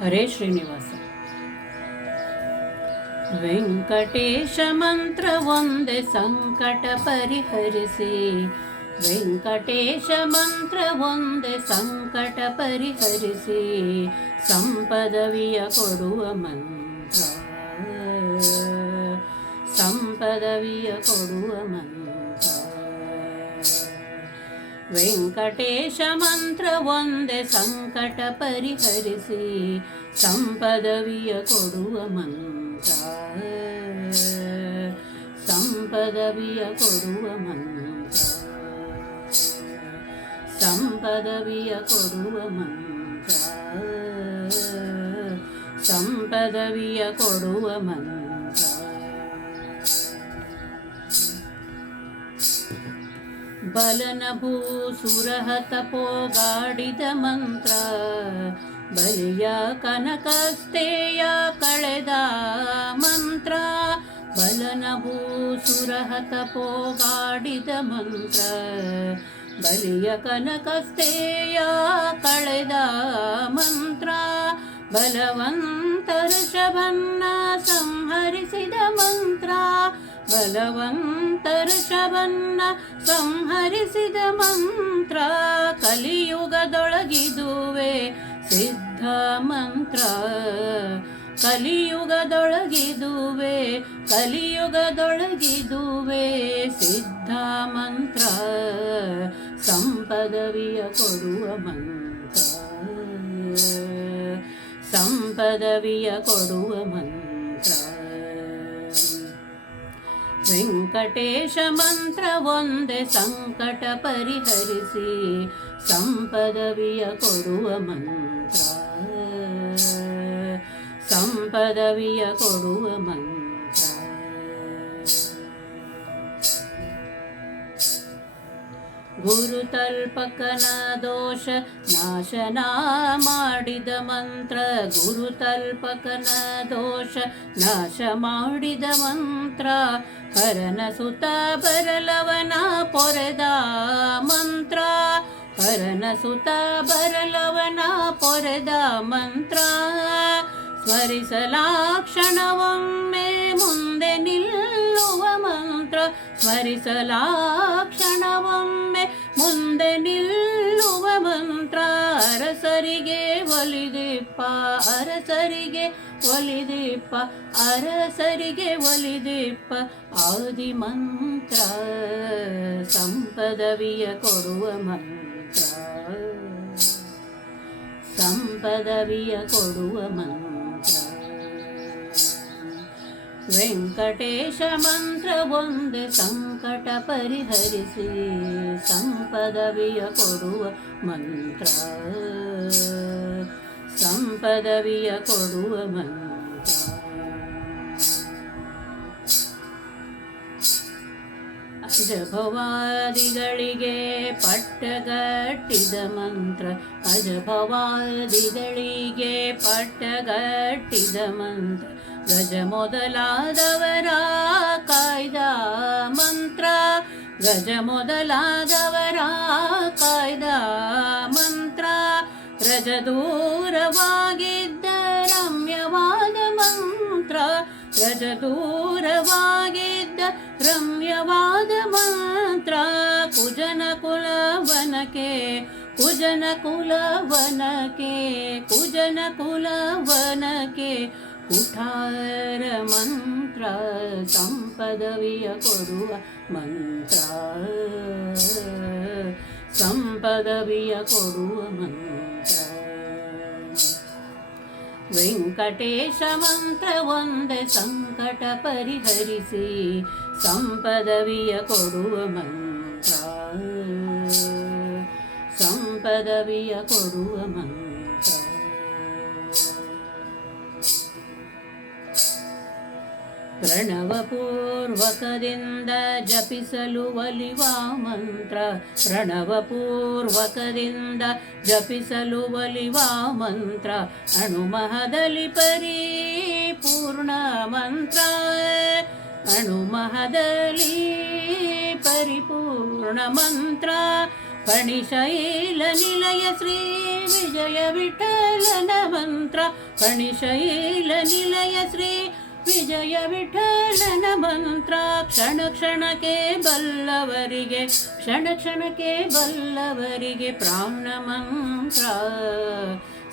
ಹರೇ ಶ್ರೀನಿವಾಸ. ವೆಂಕಟೇಶ ಮಂತ್ರ ಒಂದೇ ಸಂಕಟ ಪರಿಹರಿಸಿ, ವೆಂಕಟೇಶ ಮಂತ್ರ ಒಂದೇ ಸಂಕಟ ಪರಿಹರಿಸಿ, ಸಂಪದವಿಯ ಕೊಡುವ ಮಂತ್ರ, ಸಂಪದವಿಯ ಕೊಡುವ ಮಂತ್ರ. ವೆಂಕಟೇಶ ಮಂತ್ರ ಒಂದೇ ಸಂಕಟ ಪರಿಹರಿಸಿ, ಸಂಪದವಿಯ ಕೊಡುವ ಮಂತ್ರ, ಸಂಪದವಿಯ ಕೊಡುವ ಮಂತ್ರ, ಸಂಪದವಿಯ ಕೊಡುವ ಮಂತ್ರ, ಸಂಪದವಿಯ ಕೊಡುವ ಮಂತ್ರ. ಬಲನ ಭೂಸುರಹತ ಪೋಗಾಡಿದ ಮಂತ್ರ, ಬಲಿಯ ಕನಕಸ್ಥೇಯ ಕಳೆದ ಮಂತ್ರ, ಬಲನ ಭೂಸುರಹತ ಪೋಗಾಡಿದ ಮಂತ್ರ, ಬಲಿಯ ಕನಕಸ್ಥೇಯ ಕಳೆದ ಮಂತ್ರ, ಬಲವಂತರ ಶಬನ್ನ ಸಂಹರಿಸಿದ ಮಂತ್ರ, ಬಲವಂತರ ಶಬನ್ನ ಸಂಹರಿಸಿದ ಮಂತ್ರ, ಕಲಿಯುಗದೊಳಗಿದುವೆ ಸಿದ್ಧ ಮಂತ್ರ, ಕಲಿಯುಗದೊಳಗಿದುವೆ, ಕಲಿಯುಗದೊಳಗಿದುವೆ ಸಿದ್ಧ ಮಂತ್ರ, ಸಂಪದವಿಯ ಕೊಡುವ ಮಂತ್ರ, ಸಂಪದವಿಯ ಕೊಡುವ ಮಂತ್ರ. ವೆಂಕಟೇಶ ಮಂತ್ರ ಒಂದೇ ಸಂಕಟ ಪರಿಹರಿಸಿ, ಸಂಪದವಿಯ ಕೊಡುವ ಮಂತ್ರ, ಸಂಪದವಿಯ ಕೊಡುವ ಮಂತ್ರ. ಗುರುತಲ್ಪಕನ ದೋಷ ನಾಶನ ಮಾಡಿದ ಮಂತ್ರ, ಗುರುತಲ್ಪಕನ ದೋಷ ನಾಶ ಮಾಡಿದ ಮಂತ್ರ, ಹರನ ಸುತ ಬರಲವನ ಪೊರೆದ ಮಂತ್ರ, ಹರನ ಸುತ ಬರಲವನ ಪೊರೆದ ಮಂತ್ರ, ಸ್ಮರಿಸಲಾಕ್ಷಣವೊಮ್ಮೆ ಮುಂದೆ ನಿಲ್ಲುವ ಮಂತ್ರ, ಸ್ಮರಿಸಲಾಕ್ಷಣವೊಮ್ಮೆ ಮುಂದೆ ನಿಲ್ಲುವ ಮಂತ್ರ, ಅರಸರಿಗೆ ಒಲಿದಿಪ್ಪ, ಅರಸರಿಗೆ ಒಲಿದಿಪ್ಪ, ಅರಸರಿಗೆ ಒಲಿದಿಪ್ಪ ಆದಿ ಮಂತ್ರ, ಸಂಪದವಿಯ ಕೊಡುವ ಮಂತ್ರ, ಸಂಪದವಿಯ ಕೊಡುವ ಮಂತ್ರ. ವೆಂಕಟೇಶ ಮಂತ್ರ ಒಂದೇ ಸಂಕಟ ಪರಿಹರಿಸಿ, ಸಂಪದವಿಯ ಕೊಡುವ ಮಂತ್ರ, ಸಂಪದವಿಯ ಕೊಡುವ ಮಂತ್ರ. ಅಜಭವಾದಿಗಳಿಗೆ ಪಟ್ಟಗಟ್ಟಿದ ಮಂತ್ರ, ಅಜಭವಾದಿಗಳಿಗೆ ಪಟ್ಟಗಟ್ಟಿದ ಮಂತ್ರ, ಗಜ ಮೊದಲಾದವರ ಕಾಯ್ದ ಮಂತ್ರ, ಗಜ ಮೊದಲಾದವರ ಕಾಯ್ದ ಮಂತ್ರ, ರಜ ದೂರವಾಗಿದ್ದ ರಮ್ಯವಾದ ಮಂತ್ರ, ರಜ ದೂರವಾಗಿದ್ದ ರಮ್ಯವಾದ ಮಂತ್ರ, ಕುಜನ ಕುಲವನಕೆ, ಕುಜನ ಕುಲವನಕೆ, ಕುಜನ ಕುಲವನಕೆ ಕುಠಾರ ಮಂತ್ರ, ಸಂಪದವಿಯ ಕೊಡುವ ಮಂತ್ರ, ಸಂಪದವಿಯ ಕೊಡುವ ಮಂತ್ರ. ವೆಂಕಟೇಶ ಮಂತ್ರ ಒಂದೇ ಸಂಕಟ ಪರಿಹರಿಸಿ, ಸಂಪದವಿಯ ಕೊಡುವ ಮಂತ್ರ, ಸಂಪದವಿಯ ಕೊಡುವ ಮಂತ್ರ. ಪ್ರಣವಪೂರ್ವಕದಿಂದ ಜಪಿಸಲು ಒಲಿವ ಮಂತ್ರ, ಪ್ರಣವಪೂರ್ವಕದಿಂದ ಜಪಿಸಲು ಒಲಿವ ಮಂತ್ರ, ಅಣುಮಹದಲ್ಲಿ ಪರಿಪೂರ್ಣ ಮಂತ್ರ, ಅಣುಮಹದಲ್ಲಿ ಪರಿಪೂರ್ಣ ಮಂತ್ರ, ಫಣಿಶೈಲ ನಿಲಯ ಶ್ರೀ ವಿಜಯ ವಿಠಲನ ಮಂತ್ರ ಫಣಿಶೈಲ ನಿಲಯ ಶ್ರೀ ವಿಜಯ ವಿಠಲನ ಮಂತ್ರ ಕ್ಷಣ ಕ್ಷಣಕ್ಕೆ ಬಲ್ಲವರಿಗೆ ಕ್ಷಣ ಕ್ಷಣಕ್ಕೆ ಬಲ್ಲವರಿಗೆ ಪ್ರಾಣ ಮಂತ್ರ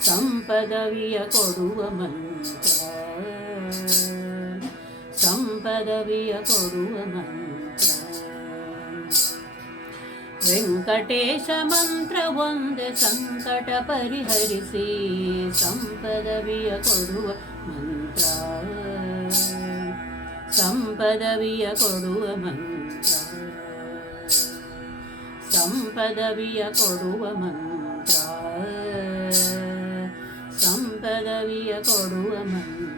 ಸಂಪದವಿಯ ಕೊಡುವ ಮಂತ್ರ ಸಂಪದವಿಯ ಕೊಡುವ ಮಂತ್ರ ವೆಂಕಟೇಶ ಮಂತ್ರ ಒಂದೇ ಸಂಕಟ ಪರಿಹರಿಸಿ ಸಂಪದವಿಯ ಕೊಡುವ ಮಂತ್ರ ಸಂಪದವಿಯ ಕೊಡುವ ಮಂತ್ರ ಸಂಪದವಿಯ ಕೊಡುವ ಮಂತ್ರ ಸಂಪದವಿಯ ಕೊಡುವ ಮಂತ್ರ